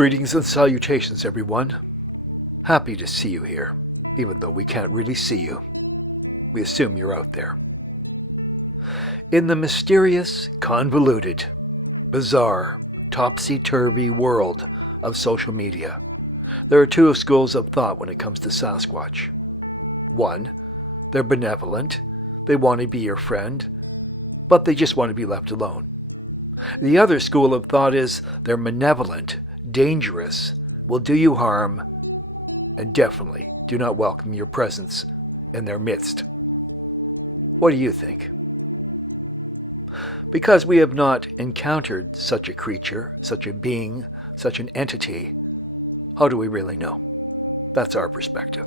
Greetings and salutations, everyone. Happy to see you here, even though we can't really see you. We assume you're out there. In the mysterious, convoluted, bizarre, topsy-turvy world of social media, there are two schools of thought when it comes to Sasquatch. One, they're benevolent, they want to be your friend, but they just want to be left alone. The other school of thought is they're malevolent, dangerous, will do you harm, and definitely do not welcome your presence in their midst. What do you think? Because we have not encountered such a creature, such a being, such an entity, how do we really know? That's our perspective.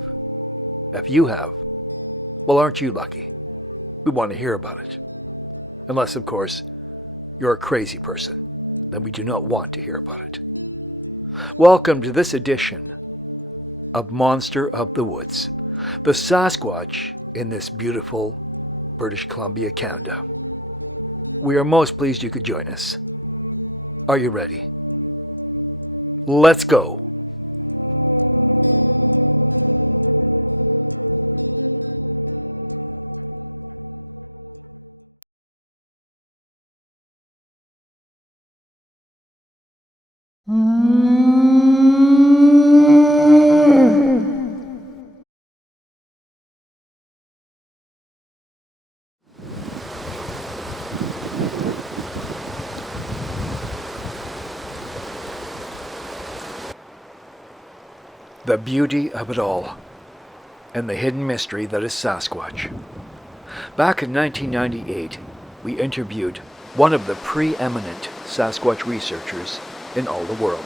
If you have, well, aren't you lucky? We want to hear about it. Unless, of course, you're a crazy person, then we do not want to hear about it. Welcome to this edition of Monster of the Woods, the Sasquatch in this beautiful British Columbia, Canada. We are most pleased you could join us. Are you ready? Let's go. The beauty of it all, and the hidden mystery that is Sasquatch. Back in 1998, we interviewed one of the preeminent Sasquatch researchers in all the world,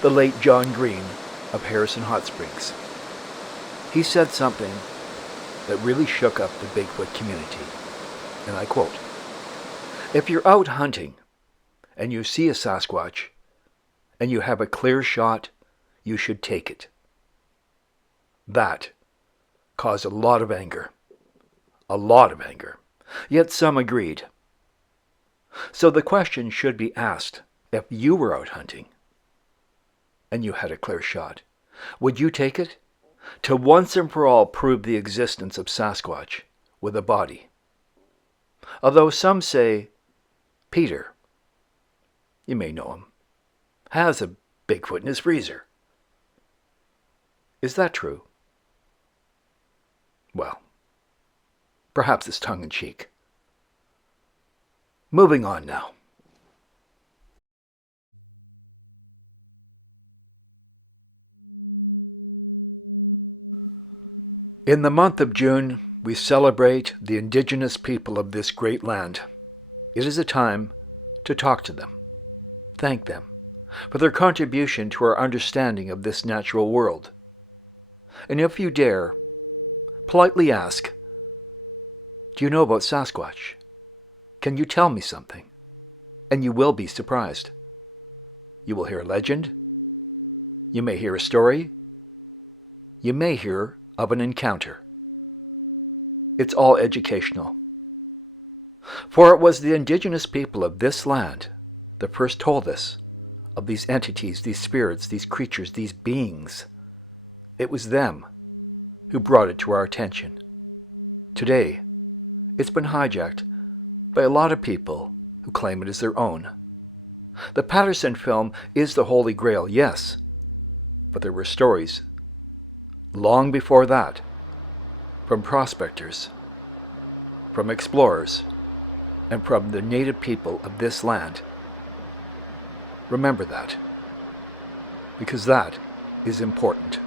the late John Green of Harrison Hot Springs. He said something that really shook up the Bigfoot community, and I quote, "If you're out hunting and you see a Sasquatch and you have a clear shot, you should take it." That caused a lot of anger. Yet some agreed. So the question should be asked, if you were out hunting and you had a clear shot, would you take it to once and for all prove the existence of Sasquatch with a body? Although some say Peter, you may know him, has a Bigfoot in his freezer. Is that true? Well, perhaps it's tongue-in-cheek. Moving on now. In the month of June, we celebrate the indigenous people of this great land. It is a time to talk to them, thank them for their contribution to our understanding of this natural world. And if you dare, politely ask, "Do you know about Sasquatch? Can you tell me something?" And you will be surprised. You will hear a legend. You may hear a story. You may hear of an encounter. It's all educational. For it was the indigenous people of this land that first told us of these entities, these spirits, these creatures, these beings. It was them who brought it to our attention. Today, it's been hijacked by a lot of people who claim it as their own. The Patterson film is the Holy Grail, yes, but there were stories long before that from prospectors, from explorers, and from the native people of this land. Remember that, because that is important.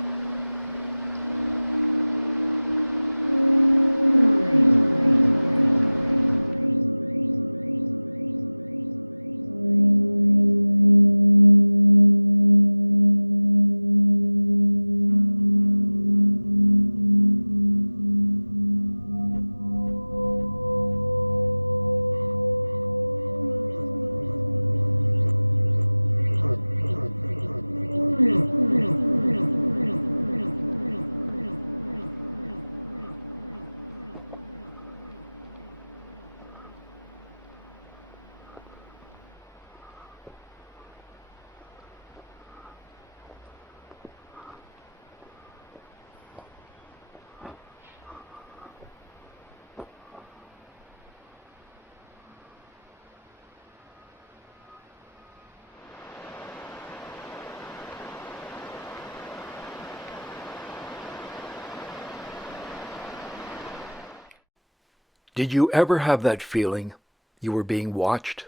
Did you ever have that feeling you were being watched?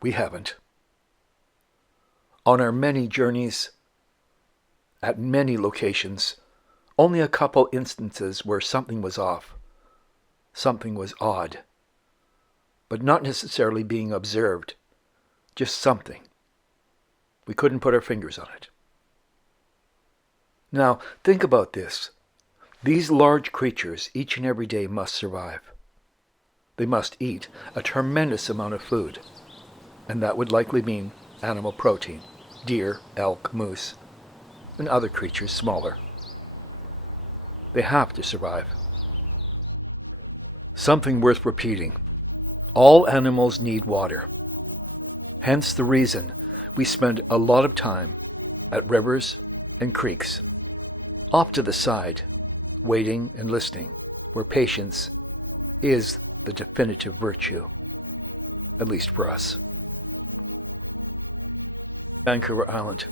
We haven't. On our many journeys, at many locations, only a couple instances where something was off, something was odd, but not necessarily being observed, just something. We couldn't put our fingers on it. Now, think about this. These large creatures each and every day must survive. They must eat a tremendous amount of food, and that would likely mean animal protein, deer, elk, moose, and other creatures smaller. They have to survive. Something worth repeating. All animals need water. Hence the reason we spend a lot of time at rivers and creeks, off to the side, waiting and listening, where patience is the definitive virtue, at least for us. Vancouver Island.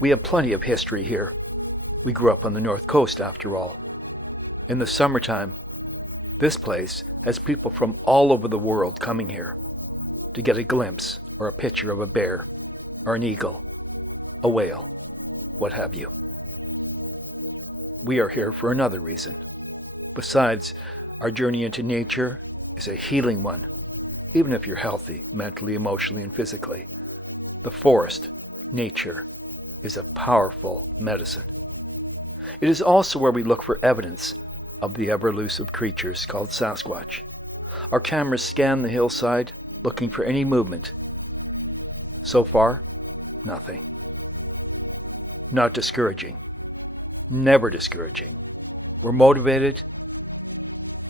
We have plenty of history here. We grew up on the North Coast, after all. In the summertime, this place has people from all over the world coming here to get a glimpse or a picture of a bear or an eagle, a whale, what have you. We are here for another reason. Besides, our journey into nature is a healing one, even if you're healthy, mentally, emotionally, and physically. The forest, nature, is a powerful medicine. It is also where we look for evidence of the ever-elusive creatures called Sasquatch. Our cameras scan the hillside, looking for any movement. So far, nothing. Not discouraging. Never discouraging. We're motivated,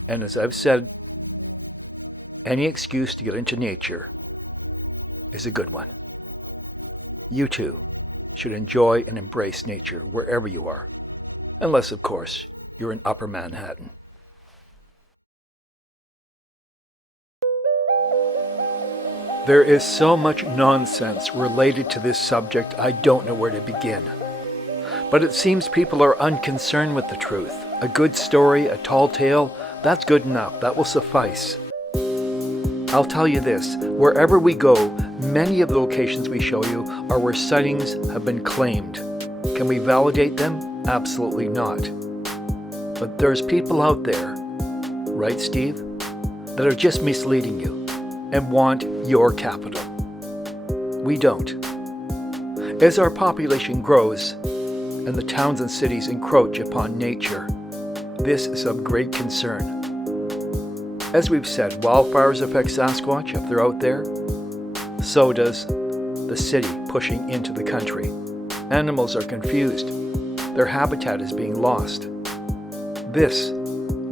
and as I've said, any excuse to get into nature is a good one. You too should enjoy and embrace nature wherever you are, unless, of course, you're in Upper Manhattan. There is so much nonsense related to this subject, I don't know where to begin. But it seems people are unconcerned with the truth. A good story, a tall tale, that's good enough. That will suffice. I'll tell you this, wherever we go, many of the locations we show you are where sightings have been claimed. Can we validate them? Absolutely not. But there's people out there, right, Steve, that are just misleading you and want your capital. We don't. As our population grows and the towns and cities encroach upon nature, this is of great concern. As we've said, wildfires affect Sasquatch if they're out there. So does the city pushing into the country. Animals are confused. Their habitat is being lost. This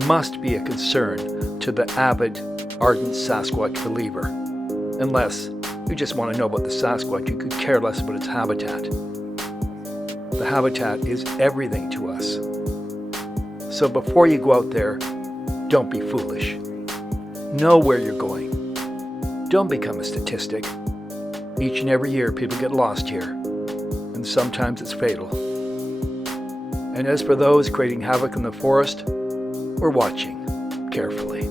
must be a concern to the avid, ardent Sasquatch believer. Unless you just want to know about the Sasquatch, you could care less about its habitat. The habitat is everything to us. So before you go out there, don't be foolish. Know where you're going. Don't become a statistic. Each and every year people get lost here, and sometimes it's fatal. And as for those creating havoc in the forest, we're watching carefully.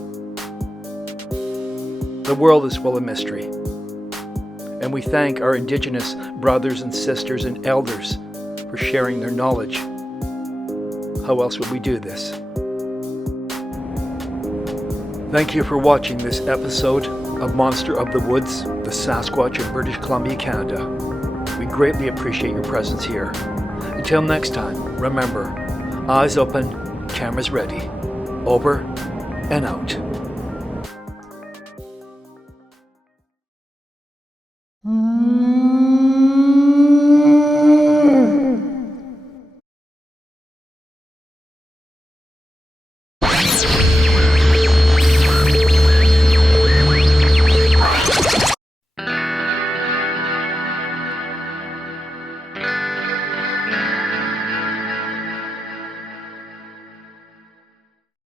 The world is full of mystery, and we thank our Indigenous brothers and sisters and elders for sharing their knowledge. How else would we do this? Thank you for watching this episode of Monster of the Woods, the Sasquatch of British Columbia, Canada. We greatly appreciate your presence here. Until next time, remember, eyes open, cameras ready. Over and out.